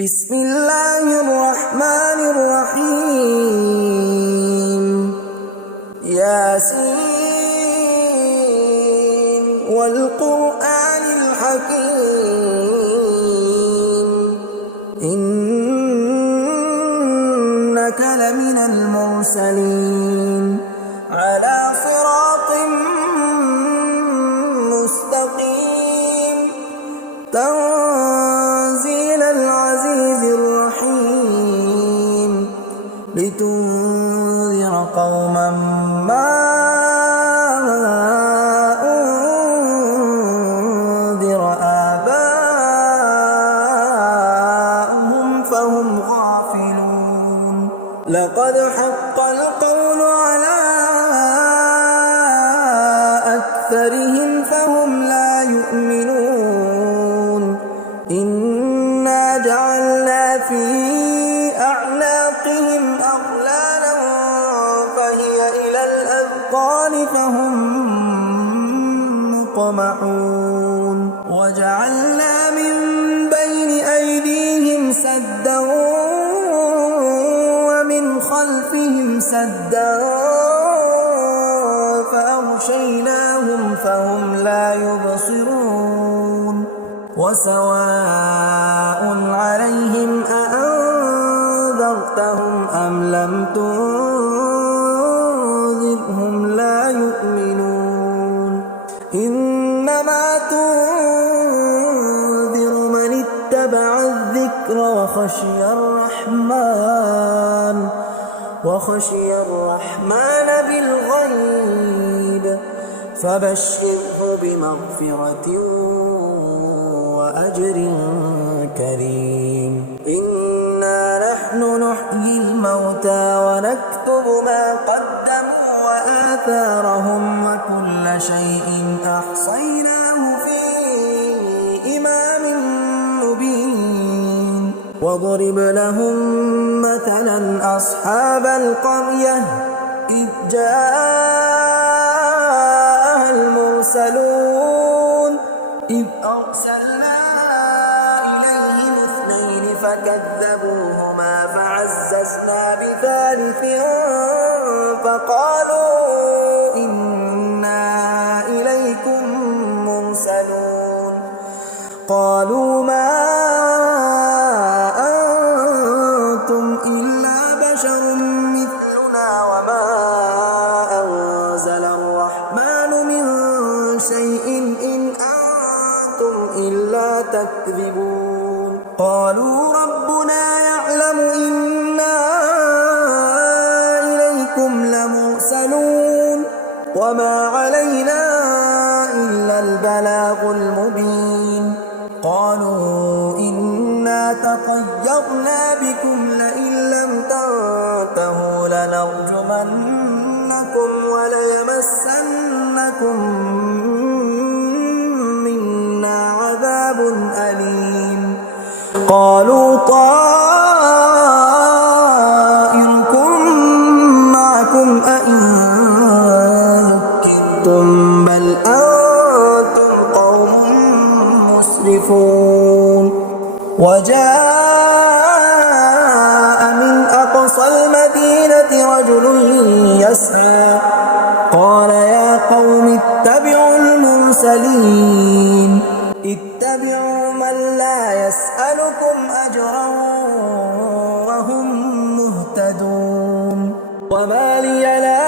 بسم الله الرحمن الرحيم ياسين والقرآن الحكيم إنك لمن المرسلين على صراط مستقيم تنزيل العزيز الرحيم لتنذر قوما ما أنذر آباؤهم فهم غافلون لقد حق القول على أكثرهم فهم لا يؤمنون إنا جعلنا في أعناقهم أغلالا فهي إلى الأذقان فهم مقمحون وجعلنا من بين أيديهم سدا ومن خلفهم سدا فأغشيناهم فهم لا يبصرون وسواء عليهم أأنذرتهم أم لم تنذرهم لا يؤمنون إنما تنذر من اتبع الذكر وخشي الرحمن بالغيب فبشره بمغفرة وأجر كريم إنا نحن نحيي الموتى ونكتب ما قدموا وآثارهم وكل شيء أحصيناه في إمام مبين واضرب لهم مثلا أصحاب القرية إذ جاءها المرسلون إذ أرسلنا إليهم اثنين فكذبوهما فعززنا بثالث فقالوا إنا إليكم مرسلون قالوا ما أنتم إلا بشر مثلنا وما أنزل الرحمن من شيء إن أنتم إلا تكذبون قالوا ربنا يعلم إنا إليكم لمرسلون وما علينا إلا البلاغ المبين قالوا إنا تطيرنا بكم لئن لم تنتهوا لنرجمنكم وليمسنكم منا عذاب أليم قالوا طائركم معكم أئن ذكرتم بل أنتم قوم مسرفون وجاء من أقصى المدينة رجل يسعى قال يا قوم اتبعوا المرسلين اتبعوا من لا يسألكم أجرا وهم مهتدون وما لي لا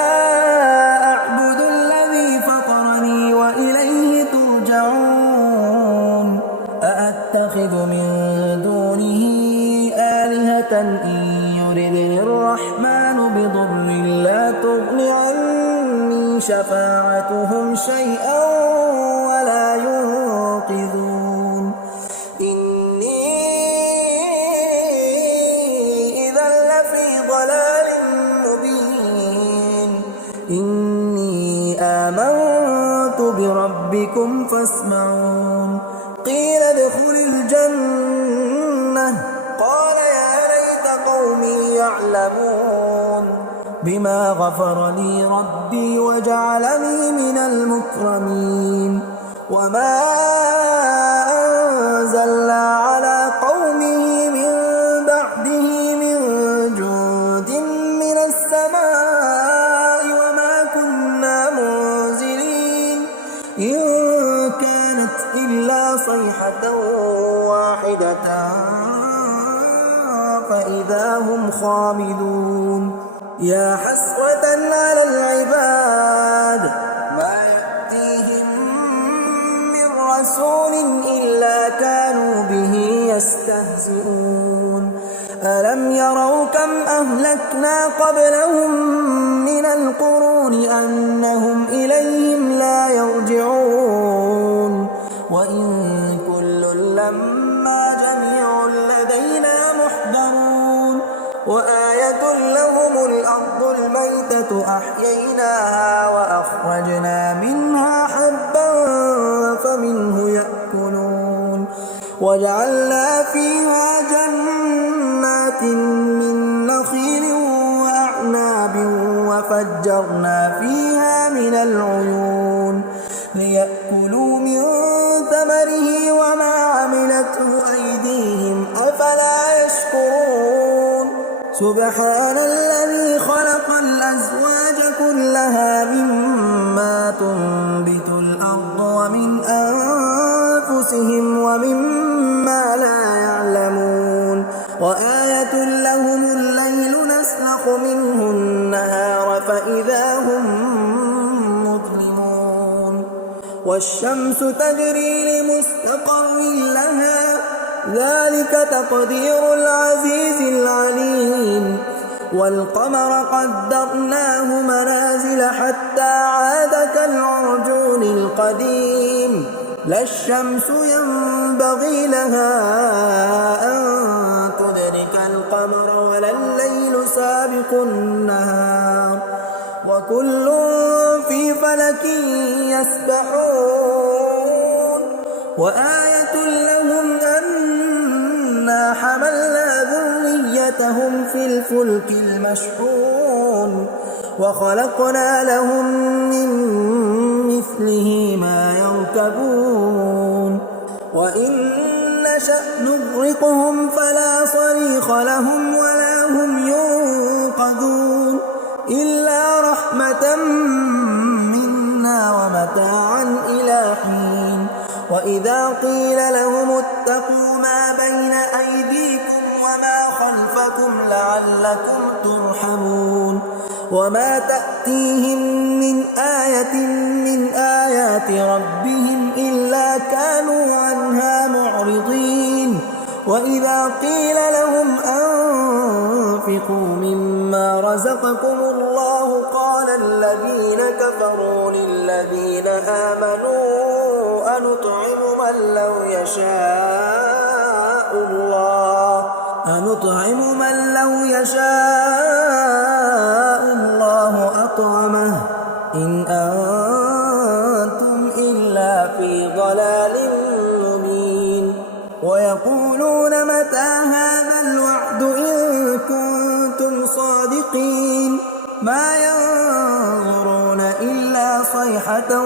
أعبد الذي فطرني وإليه ترجعون أأتخذ من دونه آلهة إن يردني الرحمن بضر لا تغن عني شفاعتهم شيئا ولا ينقذون إني إذا لفي ضلال مبين إني آمنت بربكم فاسمعون قيل ادخل الجنة قال يا ليت قومي يعلمون بما غفر لي ربي وجعلني من المكرمين وما أنزلنا على قومه من فإذا هم خامدون يا حسرة على العباد ما يأتيهم من رسول إلا كانوا به يستهزئون ألم يروا كم أهلكنا قبلهم من القرون أنهم إليهم لا يرجعون وإن كل لما جميع لدينا محضرون وآية لهم الأرض الميتة أحييناها وأخرجنا منها حبا فمنه يأكلون وجعلنا فيها جنات من نخيل وأعناب وفجرنا فيها من العيون ليأكلوا من ثمره وما عملته أيديهم أفلا يشكرون سبحان الذي خلق الأزواج كلها مما تنبت الأرض ومن أنفسهم ومما لا يعلمون وآية لهم الليل نسلخ منه النهار فإذا هم مظلمون والشمس تجري لمستقر لها ذلك تقدير العزيز العليم والقمر قدرناه منازل حتى عاد كالعرجون القديم لا الشمس ينبغي لها أن تدرك القمر ولا الليل سابق النهار وكل في فلك يسبحون وآية لهم أنا حملنا ذريتهم في الفلك المشحون وخلقنا لهم من مثله ما يركبون وإن نشأ نغرقهم فلا صريخ لهم ولا هم ينقذون إلا رحمة منا ومتاعا إلى حين وإذا قيل لهم اتقوا ما بين أيديكم وما خلفكم لعلكم ترحمون وما تأتيهم من آية من آيات ربهم إلا كانوا عنها معرضين وإذا قيل لهم أنفقوا مما رزقكم الله قال الذين كفروا للذين آمنوا أنطعم من لو يشاء الله أطعمه إن أنتم إلا في ضلال مبين ويقولون متى هذا الوعد إن كنتم صادقين ما ينظرون إلا صيحة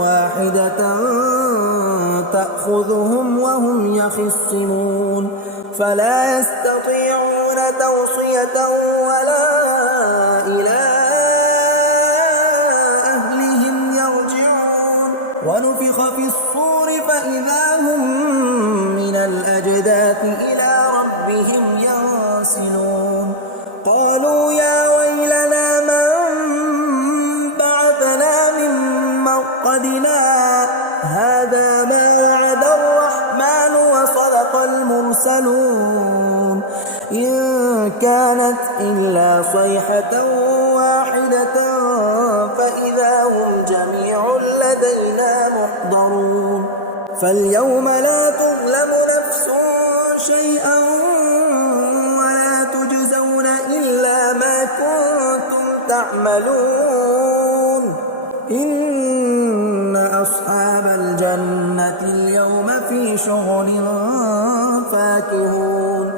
واحدة تأخذهم وهم يخصمون فلا يستطيعون توصية ولا إلى أهلهم يرجعون ونفخ في الصور فإذا هم من الأجداث إلى ربهم ينسلون قالوا يا ويلنا من بعثنا من مرقدنا هذا ما وعد الرحمن وصدق المرسلون إن كانت إلا صيحة واحدة فإذا هم جميع لدينا محضرون فاليوم لا تظلم نفس شيئا ولا تجزون إلا ما كنتم تعملون إن أصحاب الجنة اليوم في شغل فاكهون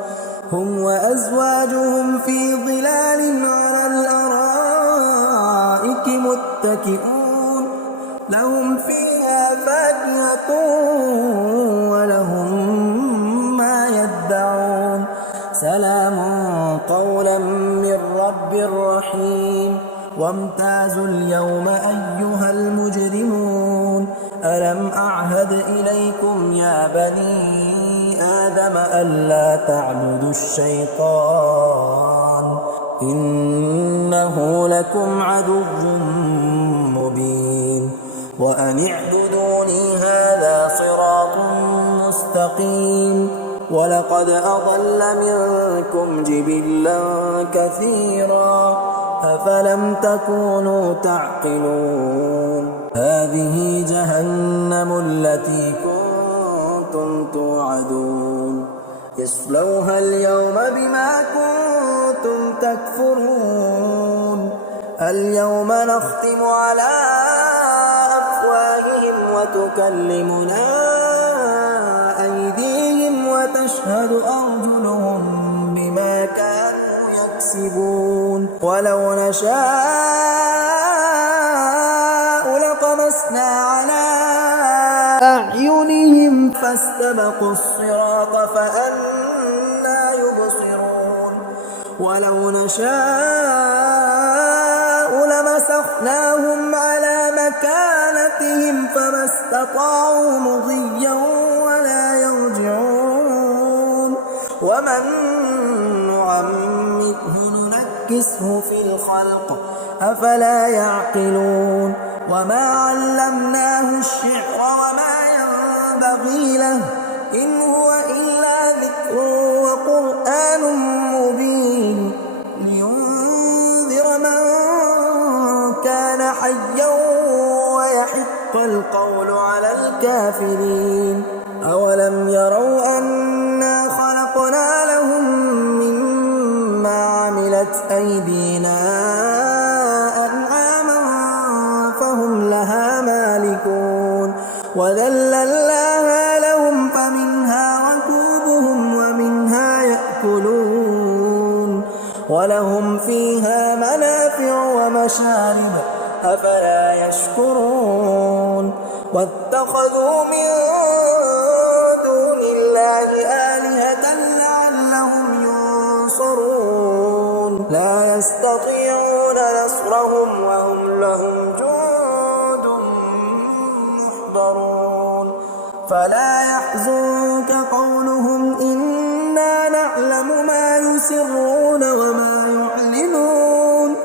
هم وأزواجهم في ظلال على الأرائك متكئون لهم فيها فاكهة ولهم ما يدعون سلام قولا من رب رحيم وامتازوا اليوم أيها المجرمون ألم أعهد إليكم يا بني آدم آدم ألا تعبدوا الشيطان إنه لكم عدو مبين وأن اعبدوني هذا صراط مستقيم ولقد أضل منكم جبلا كثيرا أفلم تكونوا تعقلون هذه جهنم التي كنتم توعدون اصلوها اليوم بما كنتم تكفرون اليوم نختم على أفواههم وتكلمنا أيديهم وتشهد أرجلهم بما كانوا يكسبون ولو نشاء لطمسنا على أعينهم فاستبقوا الصراط فأنى يبصرون ولو نشاء لمسخناهم على مكانتهم فما استطاعوا مضيا ولا يرجعون ومن نعمره ننكسه في الخلق أفلا يعقلون وما علمناه الشعر وما ينبغي له إن هو إلا ذكر وقرآن مبين لينذر من كان حيا ويحق القول على الكافرين أولم يروا أنا خلقنا لهم مما عملت أيدينا أنعاما فهم لها مالكون وذللناها لهم فمنها ركوبهم ومنها يأكلون ولهم فيها منافع ومشارب أفلا يشكرون واتخذوا من دون الله آلهة لعلهم ينصرون لا يستطيعون نصرهم وهم لهم جند محضرون فلا يحزنك قولهم إنا نعلم ما يسرون وما يعلنون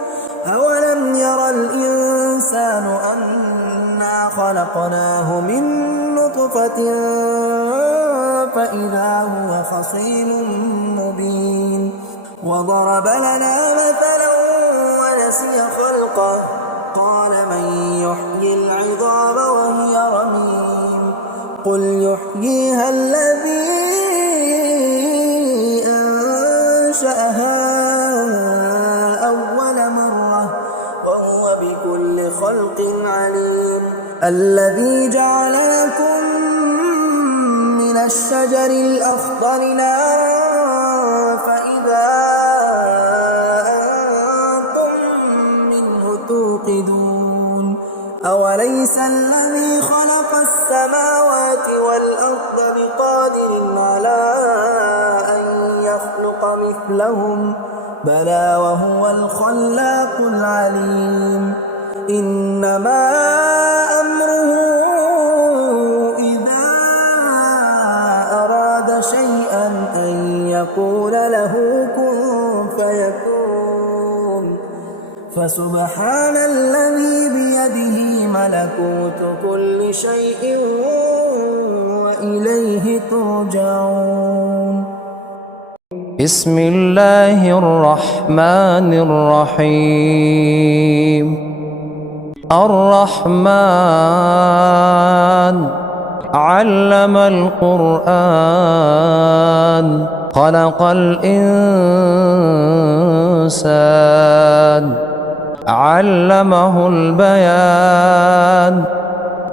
أولم يرى الإنسان أنا خلقناه من نطفة فإذا هو خصيم مبين وضرب لنا مثلا ونسي خلقه قال من يحيي العظام وهي رميم قل يحييها الذي أنشأها أول مرة وهو بكل خلق عليم الذي جعل لكم من الشجر الأخضر نارا فإذا أنتم منه توقدون أوليس الذي خلق السماوات والأرض بقادر على أن يخلق مثلهم بلى وهو الخلاق العليم إنما أمره إذا أراد شيئا أن يقول له كن فيكون فسبحان الذي بيده ملكوت كل شيء وإليه ترجعون بسم الله الرحمن الرحيم الرحمن علم القرآن خلق الإنسان علمه البيان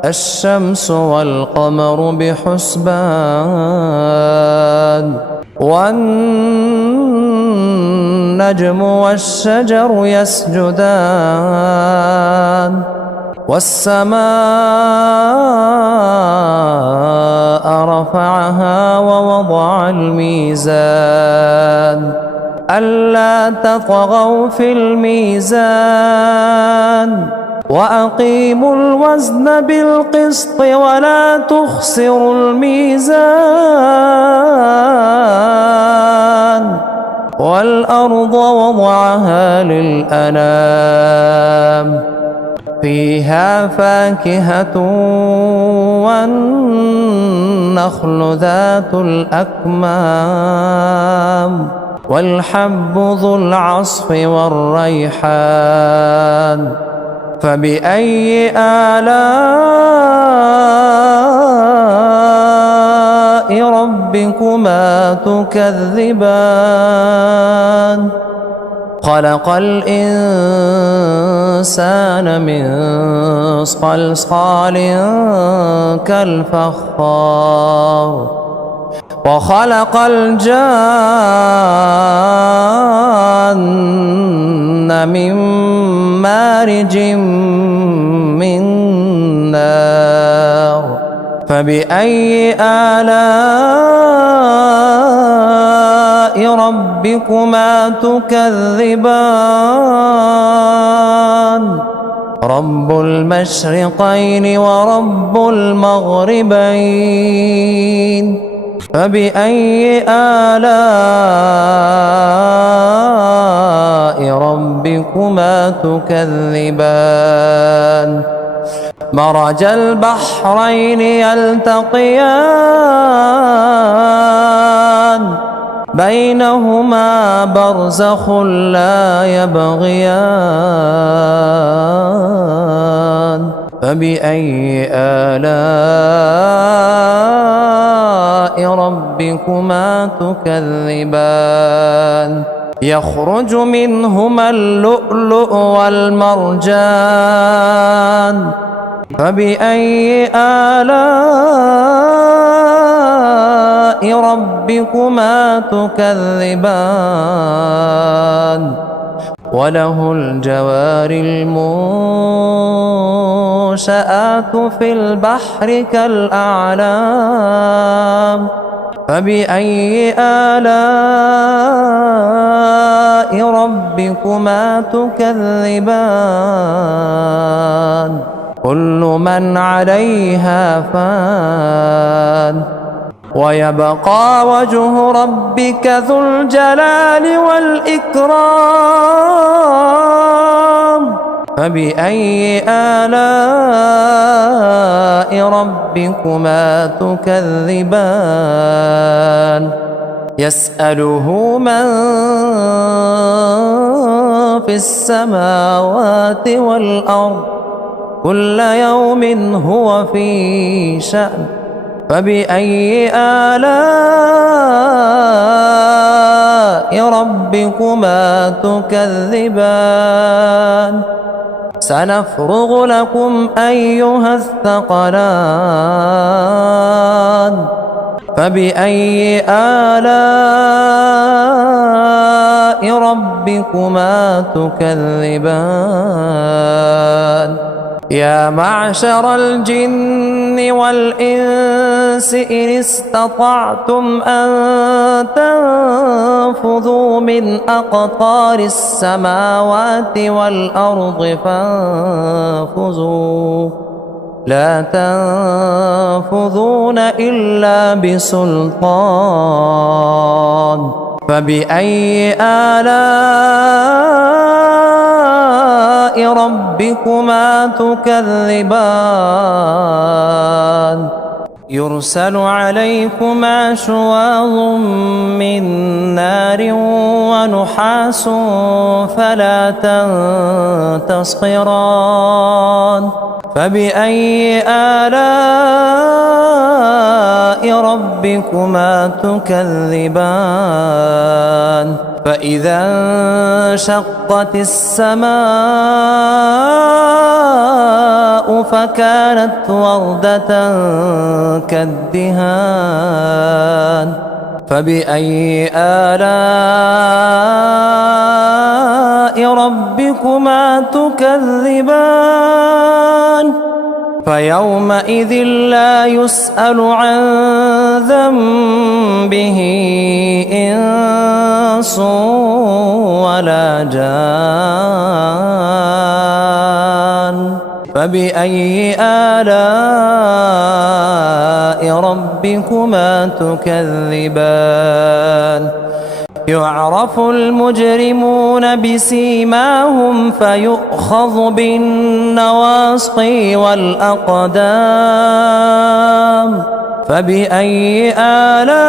الشمس والقمر بحسبان والنجم والشجر يسجدان والسماء رفعها ووضع الميزان ألا تطغوا في الميزان وأقيموا الوزن بالقسط ولا تخسروا الميزان والأرض وضعها للأنام فيها فاكهة والنخل ذات الأكمام والحب ذو العصف والريحان فبأي آلاء ربكما تكذبان خلق الإنسان من صلصال كالفخار وخلق الجان من مارج من نار فبأي آلاء ربكما تكذبان رب المشرقين ورب المغربين فبأي آلاء ربكما تكذبان مرج البحرين يلتقيان بينهما برزخ لا يبغيان فبأي آلاء ربكما تكذبان يخرج منهما اللؤلؤ والمرجان فبأي آلاء ربكما تكذبان وله الجوار المنشآت في البحر كالأعلام فبأي آلاء ربكما تكذبان كل من عليها فان ويبقى وجه ربك ذو الجلال والإكرام فبأي آلاء ربكما تكذبان يسأله من في السماوات والأرض كل يوم هو في شأن فبأي آلاء ربكما تكذبان سنفرغ لكم أيها الثقلان فبأي آلاء ربكما تكذبان يا معشر الجن والإنس إن استطعتم أن تنفذوا من أقطار السماوات والأرض فانفذوا لا تنفذون إلا بسلطان فبأي آلاء ربكما تكذبان يرسل عليكما شواظ من نار ونحاس فلا تنتصران فبأي آلاء ربكما تكذبان فإذا انشقت السماء فكانت وردة كالدهان فبأي آلاء ربكما تكذبان فيومئذ لا يسأل عن ذنبه إنس ولا جان فبأي آلاء ربكما تكذبان يعرف المجرمون بسيماهم فيؤخذ بالنواصي والأقدام فبأي آلاء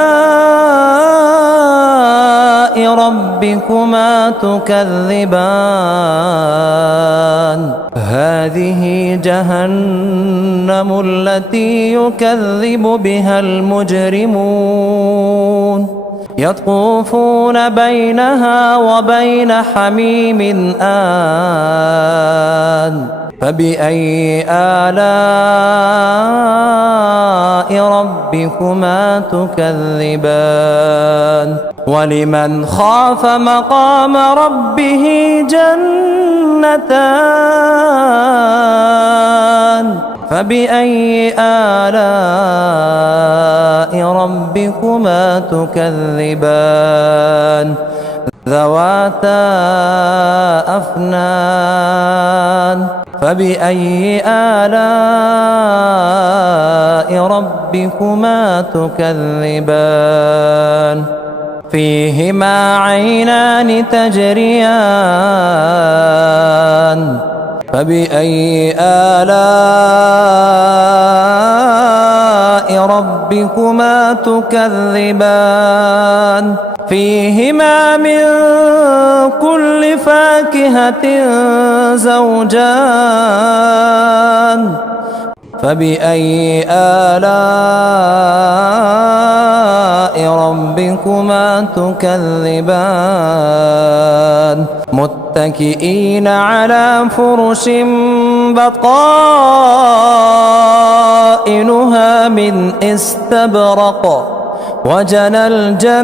ربكما تكذبان هذه جهنم التي يكذب بها المجرمون يطوفون بينها وبين حميم آن فبأي آلاء ربكما تكذبان ولمن خاف مقام ربه جنتان فبأي آلاء ربكما تكذبان ذواتا أفنان فبأي آلاء ربكما تكذبان فيهما عينان تجريان فبأي آلاء ربكما تكذبان فيهما من كل فاكهة زوجان فبأي آلاء ربكما تكذبان متكئين على فرش بطائنها من استبرق وجنى الجنتين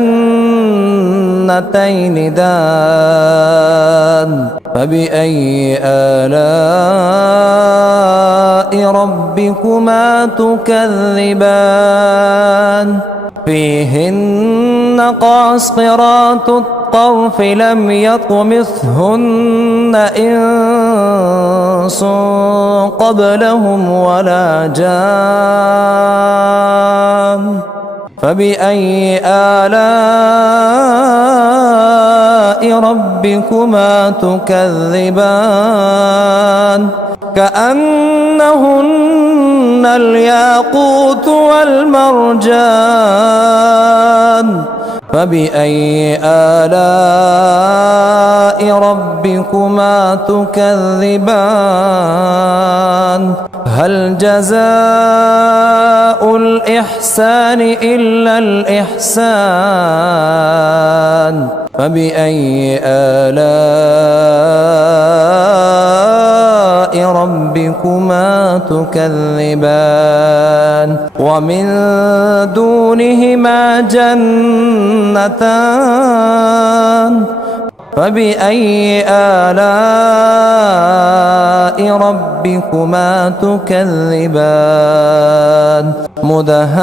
دان فبأي آلاء ربكما تكذبان فيهن قاصرات الطرف لم يطمثهن إنس قبلهم ولا جان فبأي آلاء ربكما تكذبان كأنهن الياقوت والمرجان فبأي آلاء ربكما تكذبان هل جزاء الإحسان إلا الإحسان فبأي آلاء ربكما تكذبان ومن دونهما جنتان فبأي آلاء ربكما تكذبان مدهامتان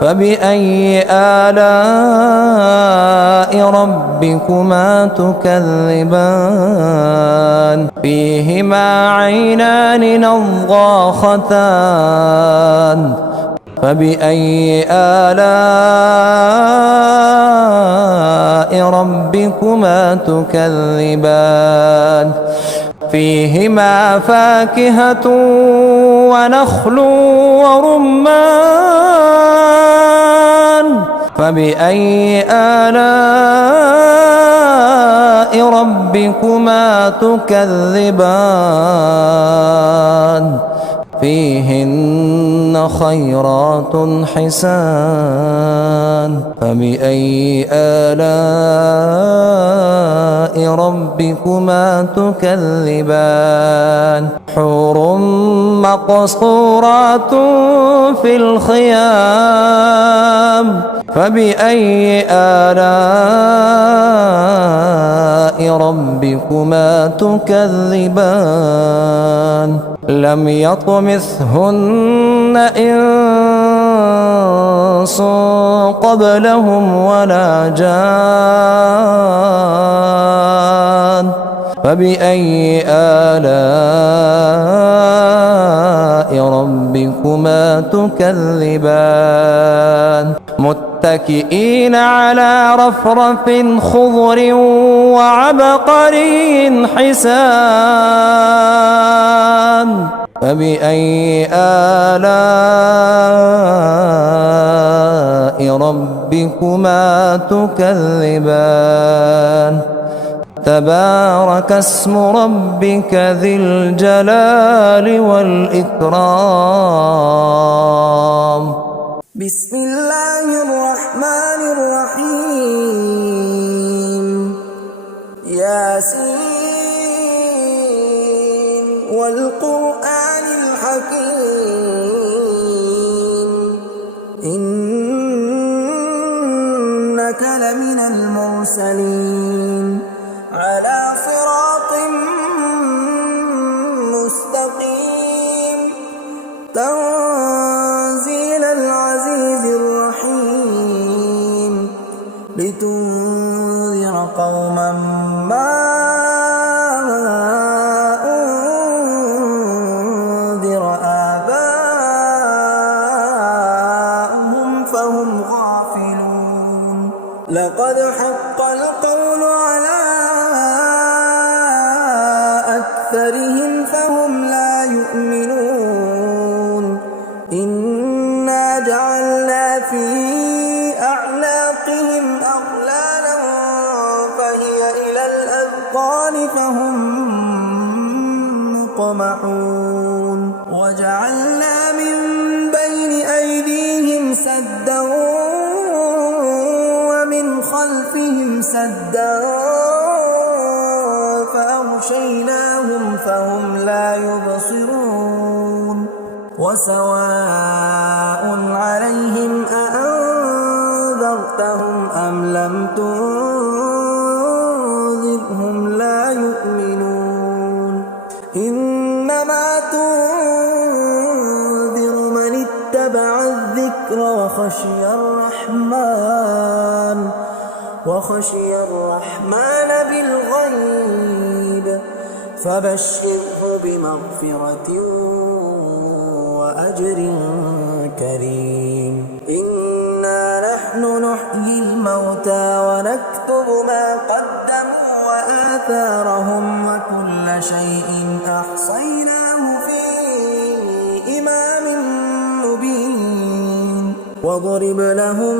فبأي آلاء ربكما تكذبان فيهما عينان نضاختان فبأي آلاء ربكما تكذبان فيهما فاكهة ونخل ورمان فبأي آلاء ربكما تكذبان فيهن خيرات حسان فبأي آلاء ربكما تكذبان حور مقصورات في الخيام فبأي آلاء ربكما تكذبان لم يطمثهن إنس قبلهم ولا جان فبأي آلاء ربكما تكذبان متكئين على رفرف خضر وعبقري حسان فبأي آلاء ربكما تكذبان تبارك اسم ربك ذي الجلال والإكرام. بسم الله الرحمن الرحيم. ياسين والقرآن الحكيم إنك لمن المرسلين على صراط مستقيم تنزيل العزيز الرحيم لتنذر قوما ما أنذر آباؤهم فهم غافلون لقد حق القول على أكثرهم فهم لا يؤمنون إنا جعلنا في أعناقهم أغلالا فهي إلى الأذقان فهم مقمحون وجعلنا من بين أيديهم سدا ومن خلفهم سدا فأغشيناهم فهم لا يبصرون وسواء عليهم أأنذرتهم أم لم تنذرهم لا يؤمنون إنما تنذر من اتبع الذكر وخشي الرحمن بالغيب فبشره بمغفرة وأجر كريم إنا نحن نحيي الموتى ونكتب ما قدموا وآثارهم وكل شيء أحصيناه في إمام مبين واضرب لهم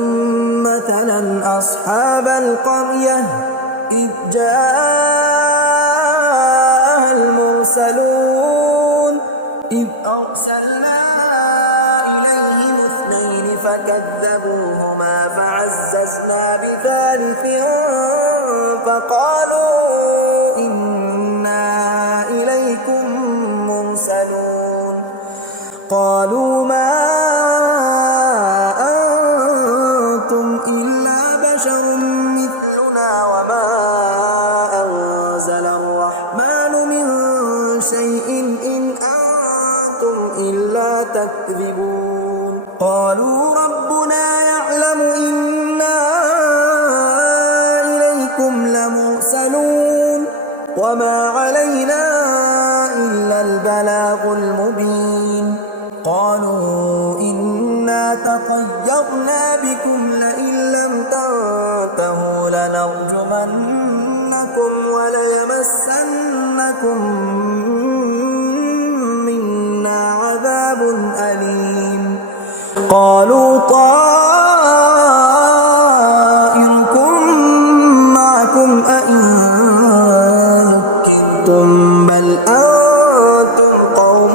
مثلا أصحاب القرية إذ جاءها المرسلون إذ أرسلنا إليهم اثنين فكذبوهما فعززنا بثالث فقالوا إنا إليكم مرسلون قالوا ما أنتم إلا بشر مثلنا وما أنزل الرحمن من شيء إن أنتم إلا تكذبون قالوا ربنا يعلم إنا إليكم لمرسلون وما علينا إلا البلاغ المبين قالوا إنا تطيرنا بكم لئن لم تنتهوا لنرجمنكم وليمسنكم منا عذاب أليم قالوا طائركم معكم أئن ذكرتم بل أنتم قوم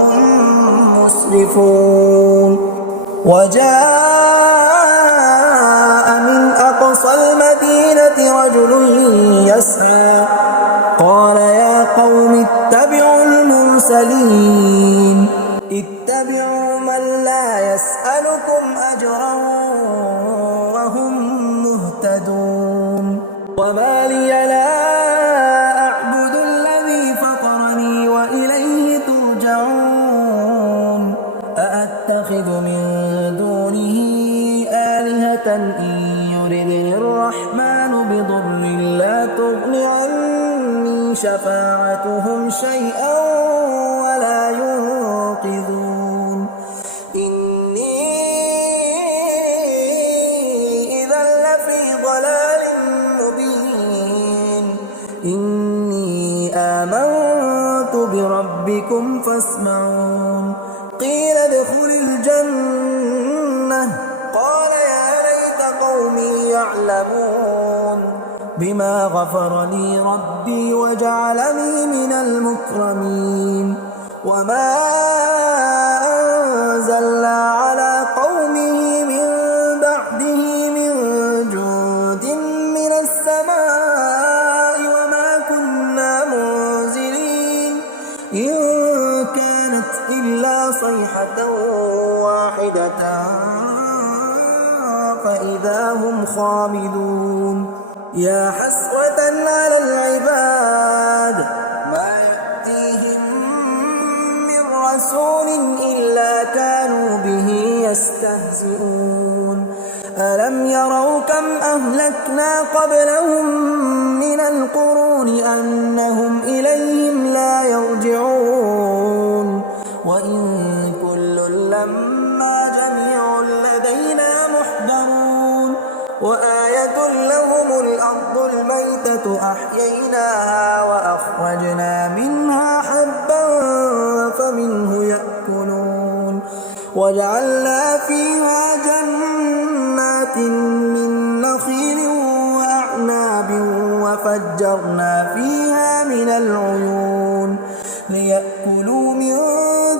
مسرفون وجاء من أقصى المدينة رجل يسعى قال يا قوم اتبعوا المرسلين اتبعوا من لا يسألكم أجرا وهم مهتدون وما لي لا أعبد الذي فطرني وإليه ترجعون أأتخذ من دونه آلهة إن يردني الرحمن بضر لا تغن عني شفاعتهم ربكم فاسمعون قيل ادخل الجنة قال يا ليت قومي يعلمون بما غفر لي ربي وجعلني من المكرمين وما أنزلنا على قومه من بعده من جند من السماء وما كنا منزلين إن كانت إلا صيحة واحدة فإذا هم خامدون يا حسرة على العباد ما يأتيهم من رسول إلا كانوا به يستهزئون ألم يروا كم أهلكنا قبلهم من القرون أنهم إليهم لا يرجعون وإن كل لما جميع لدينا محضرون وآية لهم الأرض الميتة أحييناها وأخرجنا منها حبا فمنه يأكلون وجعلنا فيها جنات من نخيل وأعناب وفجرنا فيها من العيون ليأكلوا من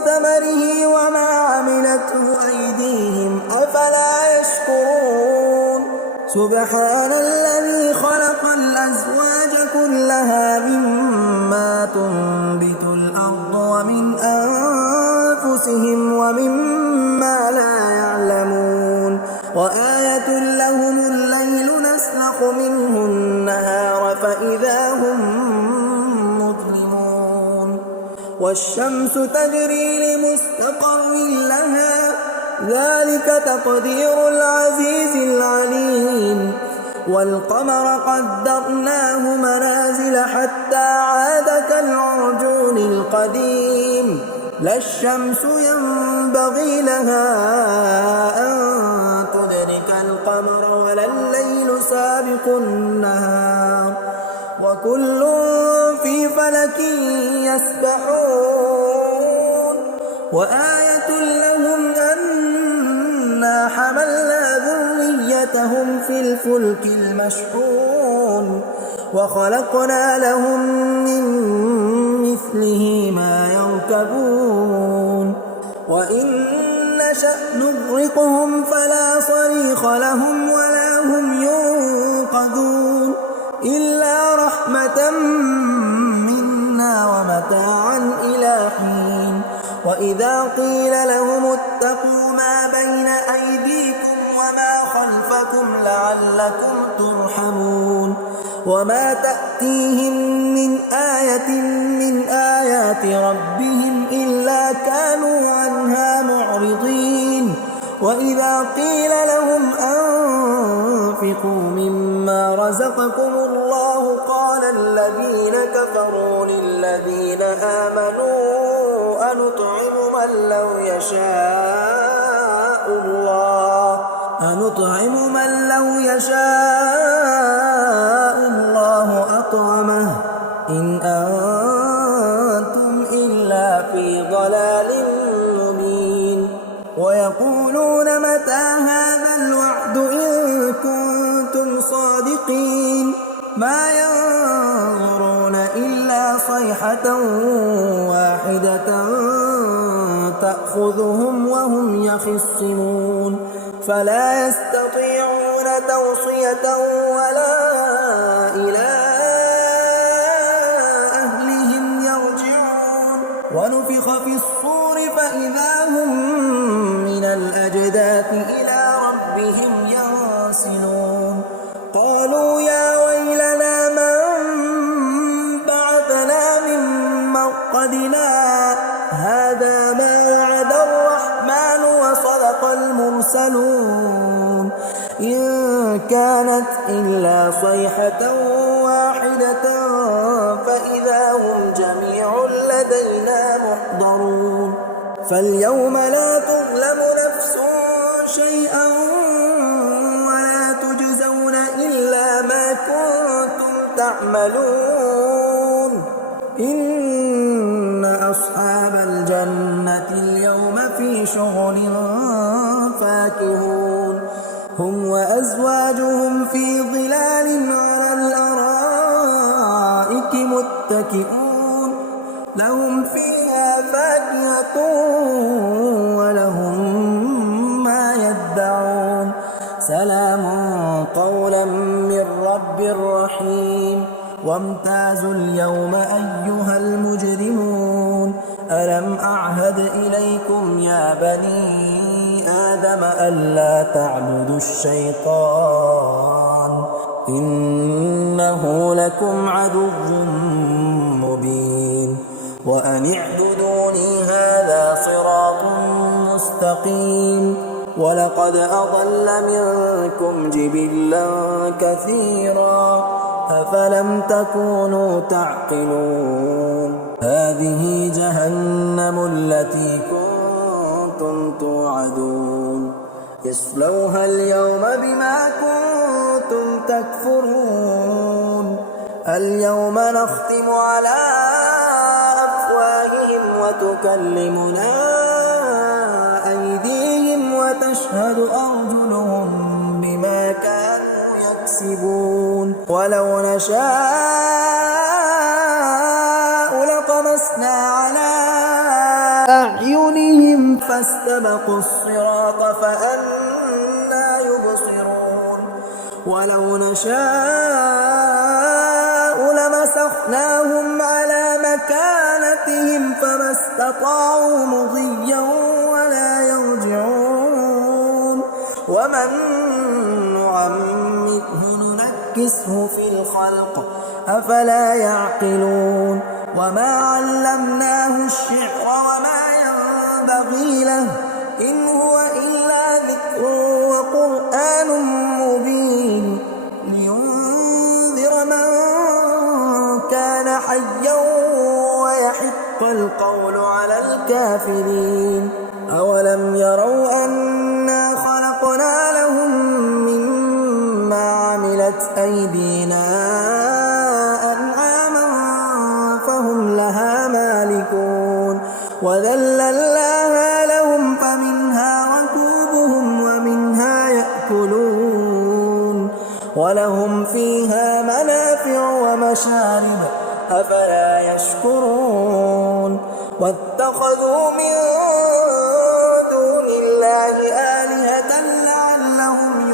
ثمره وما عملته أيديهم أفلا يشكرون سبحان الذي خلق الأزواج كلها مما تنبت الأرض ومن أنفسهم ومما لا يعلمون وآية لهم الليل نسلخ منه النهار فإذا هم مظلمون والشمس تجري لمستقر لها ذلك تقدير العزيز العليم والقمر قدرناه منازل حتى عاد كالعرجون القديم لا الشمس ينبغي لها أن تدرك القمر ولا الليل سابق النهار وكل في فلك يسبحون وآية لهم أنا حملنا ذريتهم في الفلك المشحون وخلقنا لهم من مثله ما يركبون وإن نشأ نغرقهم فلا صريخ لهم ولا هم ينقذون إلا رحمة منا ومتاعا إلى حين وإذا قيل لهم اتقوا ما بين أيديكم وما خلفكم لعلكم ترحمون وما تأتيهم من آية من آيات ربهم إلا كانوا عنها معرضين وإذا قيل لهم أنفقوا مما رزقكم الله قال الذين كفروا للذين آمنوا أنطعم من لو يشاء الله أطعمه إن أنتم إلا في ضلال مبين ويقولون متى هذا الوعد إن كنتم صادقين ما ينظرون إلا صيحة واحدة تأخذهم وهم يخصمون فلا يستطيعون توصية ولا إلى أهلهم يرجعون ونفخ في الصور فإذا هم من الأجداث إلى ربهم ينسلون قالوا يا ويلنا من بعثنا من مرقدنا هذا ما وعد الرحمن وصدق المرسلون إن كانت إلا صيحة واحدة فإذا هم جميع لدينا محضرون فاليوم لا تظلم نفس شيئا ولا تجزون إلا ما كنتم تعملون إن أصحاب شغل فاكهون هم وأزواجهم في ظلال على الأرائك متكئون لهم فيها فاكهة ولهم ما يدعون سلام قولا من رب رحيم وامتازوا اليوم أيها المجرمون ألم أعهد إليكم يا بني آدم ألا تعبدوا الشيطان إنه لكم عدو مبين وأن اعبدوني هذا صراط مستقيم ولقد أضل منكم جبلا كثيرا أفلم تكونوا تعقلون هذه جهنم التي كنتم توعدون اصلوها اليوم بما كنتم تكفرون اليوم نختم على أفواههم وتكلمنا أيديهم وتشهد أرجلهم بما كانوا يكسبون ولو نشاء لطمسنا على أعينهم فاستبقوا الصراط فأنى يبصرون ولو نشاء لمسخناهم على مكانتهم فما استطاعوا مضيا ولا يرجعون ومن نعمره ننكسه في الخلق أفلا يعقلون وما علمناه الشعر وما ينبغي له إن هو إلا ذكر وقرآن مبين لينذر من كان حيا ويحق القول على الكافرين أولم يروا أنا خلقنا لهم مما عملت أيدينا أنعاما فهم لها مالكون وذللناها لهم فمنها ركوبهم ومنها يأكلون ولهم فيها منافع ومشارب أفلا يشكرون واتخذوا من دون الله آلهة لعلهم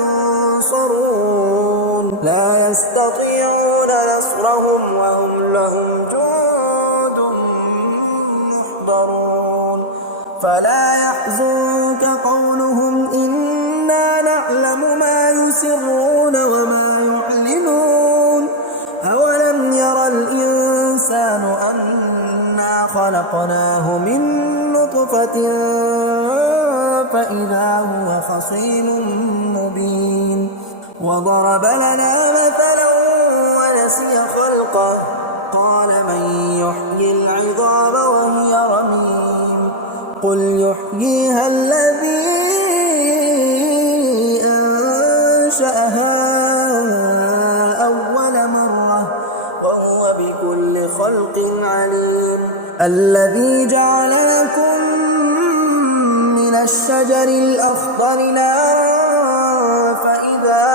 ينصرون لا يستطيعون نصرهم وهم لهم جند محضرون فلا يحزنك قولهم إنا نعلم ما يسرون وما يعلنون أولم ير الإنسان أنا خلقناه من نطفة فإذا هو خصيم مبين وضرب لنا مثلا ونسي خلقه قال من يحيي العظام وهي رميم قل يحييها الذي أنشأها أول مرة وهو بكل خلق عليم الذي جعل لكم من الشجر الأخضر نارا فإذا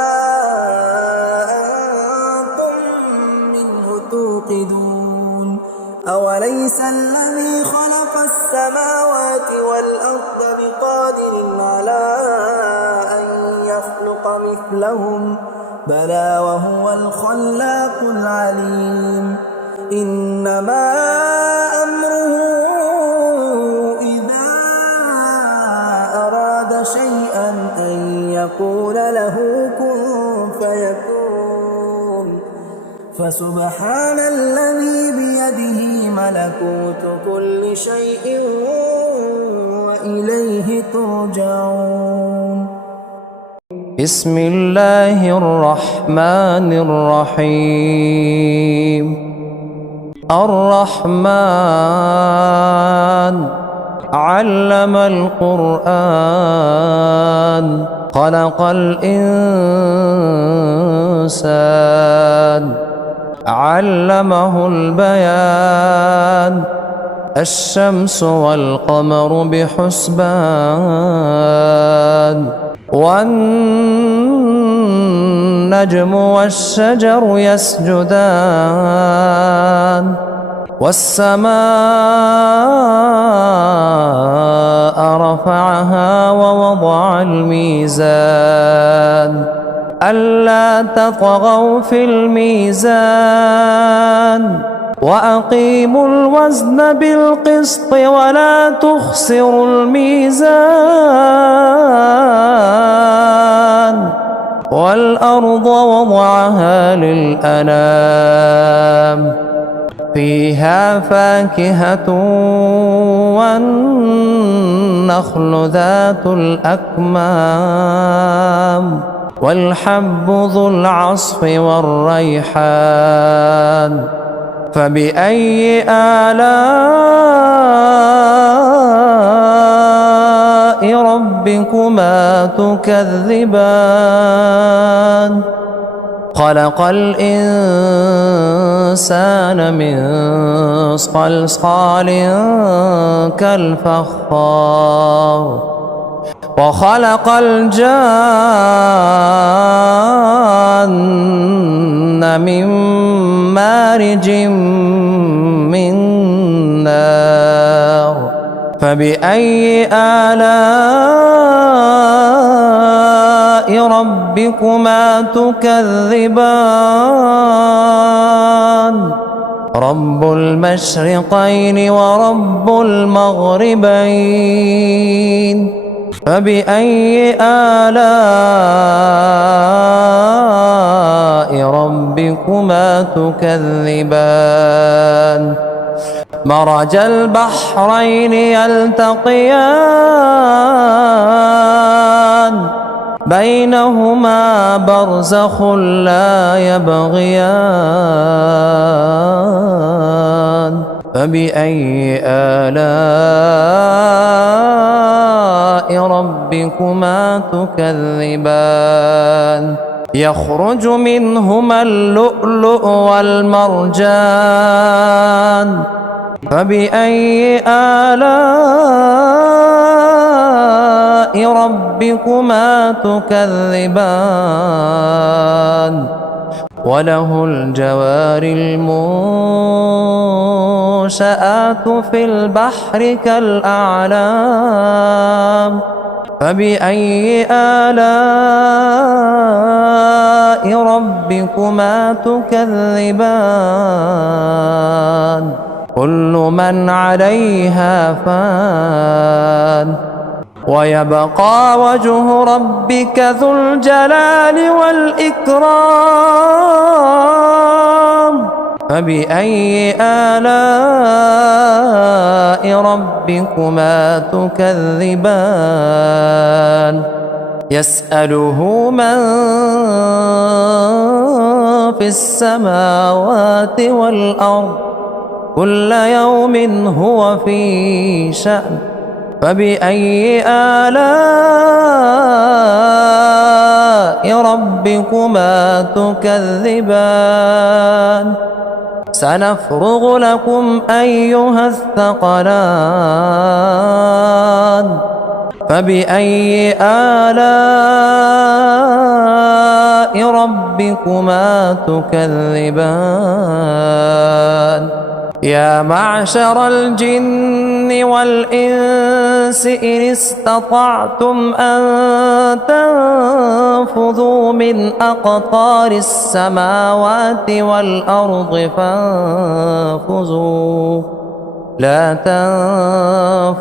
أنتم منه توقدون أوليس الذي خلق السماوات والأرض بقادر على أن يخلق مثلهم بلى وهو الخلاق العليم إنما أمره إذا أراد شيئا أن يقول له كن فيكون فسبحان الذي بيده ملكوت كل شيء وإليه ترجعون بسم الله الرحمن الرحيم الرحمن علم القرآن خلق الإنسان علمه البيان الشمس والقمر بحسبان والنجم والشجر يسجدان والسماء رفعها ووضع الميزان ألا تطغوا في الميزان وأقيموا الوزن بالقسط ولا تخسروا الميزان والأرض وضعها للأنام فيها فاكهة والنخل ذات الأكمام والحب ذو العصف والريحان فبأي آلاء ربكما تكذبان خلق الإنسان من صلصال كالفخار وخلق الجان من مارج من نار فبأي آلاء ربكما تكذبان رب المشرقين ورب المغربين فبأي آلاء ربكما تكذبان مرج البحرين يلتقيان بينهما برزخ لا يبغيان فبأي آلاء ربكما تكذبان يخرج منهما اللؤلؤ والمرجان فبأي آلاء ربكما تكذبان وله الجوار المنشآت في البحر كالأعلام فبأي آلاء ربكما تكذبان كل من عليها فان ويبقى وجه ربك ذو الجلال والإكرام فبأي آلاء ربكما تكذبان يسأله من في السماوات والأرض كل يوم هو في شأن فبأي آلاء ربكما تكذبان سنفرغ لكم أيها الثقلان فبأي آلاء ربكما تكذبان يا معشر الجن والإنس إن استطعتم أن تنفذوا من أقطار السماوات والأرض فانفذوا لا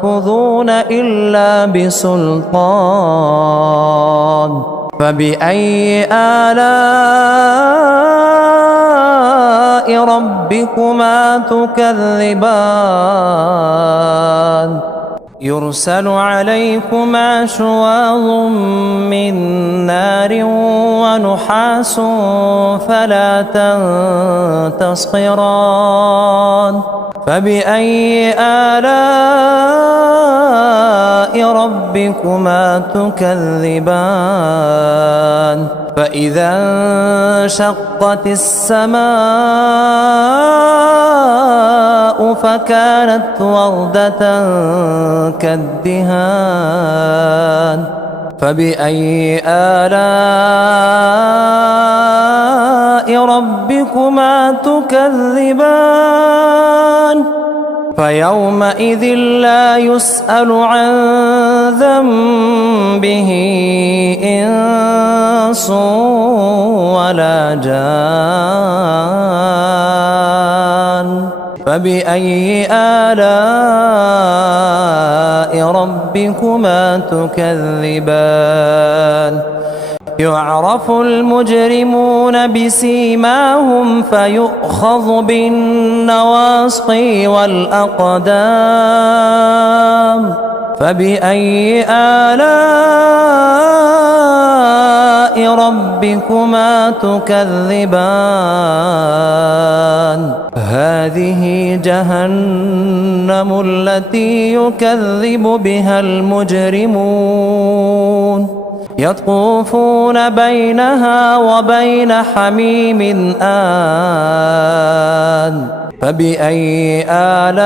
تنفذون إلا بسلطان فبأي آلاء ربكما تكذبان يرسل عليكما شواظ من نار ونحاس فلا تنتصران فبأي آلاء ربكما تكذبان فإذا انشقت السماء فكانت وردة كالدهان فبأي آلاء ربكما تكذبان فيومئذ لا يسأل عن ذنبه إنس ولا جان فبأي آلاء ربكما تكذبان يعرف المجرمون بسيماهم فيؤخذ بالنواصي والأقدام فبأي آلاء ربكما تكذبان هذه جهنم التي يكذب بها المجرمون يطوفون بينها وبين حميم آن فبأي آلاء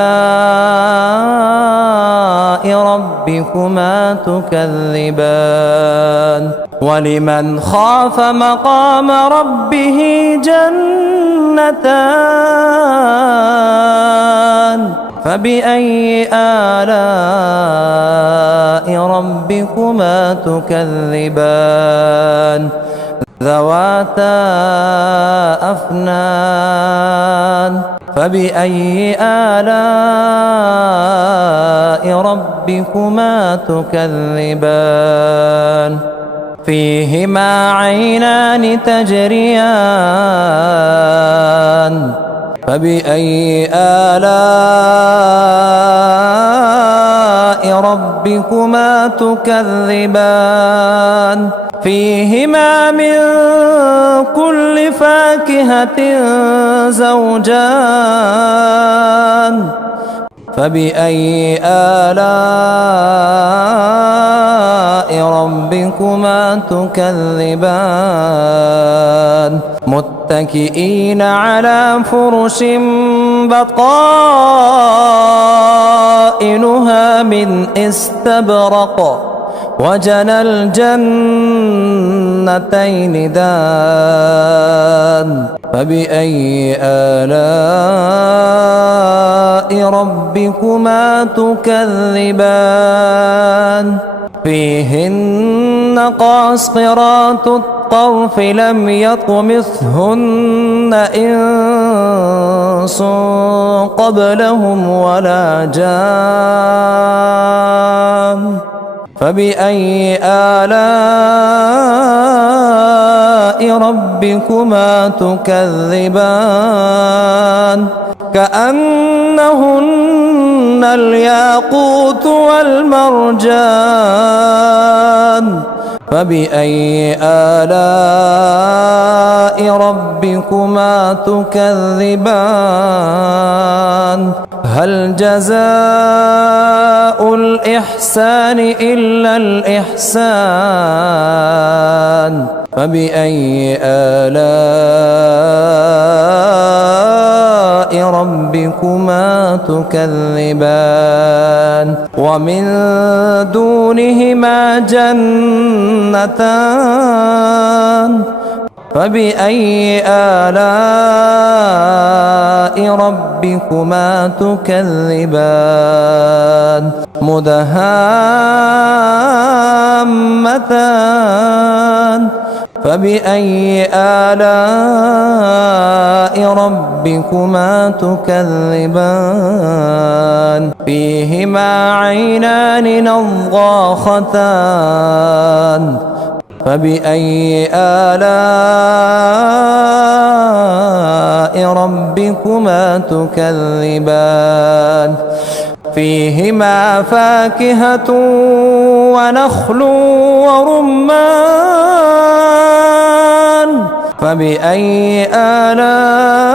ربكما تكذبان ولمن خاف مقام ربه جنتان فبأي آلاء ربكما تكذبان ذواتا أفنان فبأي آلاء ربكما تكذبان فيهما عينان تجريان فبأي آلاء ربكما تكذبان فيهما من كل فاكهة زوجان فبأي آلاء ربكما تكذبان متكئين على فرش بطائنها من استبرق وجنى الجنتين دان فبأي آلاء ربكما تكذبان فيهن قاصرات الطرف لم يطمثهن إنس قبلهم ولا جان فبأي آلاء ربكما تكذبان كأنهن الياقوت والمرجان فبأي آلاء ربكما تكذبان هل جزاء الإحسان إلا الإحسان فبأي آلاء ربكما تكذبان ومن دونهما جنتان فبأي آلاء ربكما تكذبان مدهامتان فبأي آلاء ربكما تكذبان فيهما عينان نضاختان فبأي آلاء ربكما تكذبان فيهما فاكهة ونخل ورمان فبأي آلاء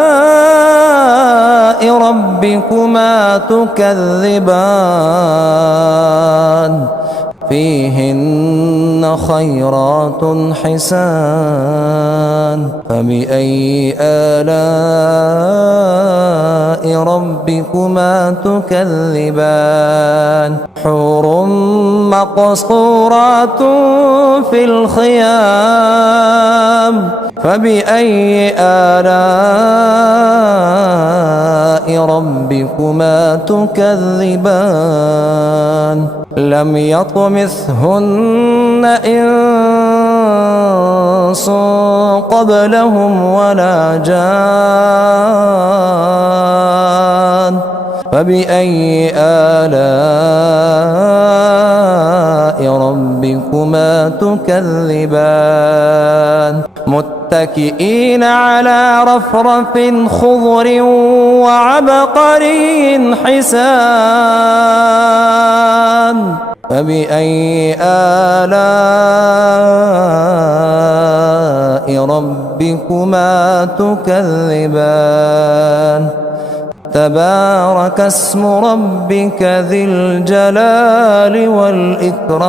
ربكما تكذبان فيهن خيرات حسان فبأي آلاء ربكما تكذبان حور مقصورات في الخيام فبأي آلاء ربكما تكذبان لم يطمثهن إنس قبلهم ولا جان فبأي آلاء ربكما تكذبان متكئين على رفرف خضر وعبقري حسان فبأي آلاء ربكما تكذبان تبارك اسم ربك ذي الجلال والإكرام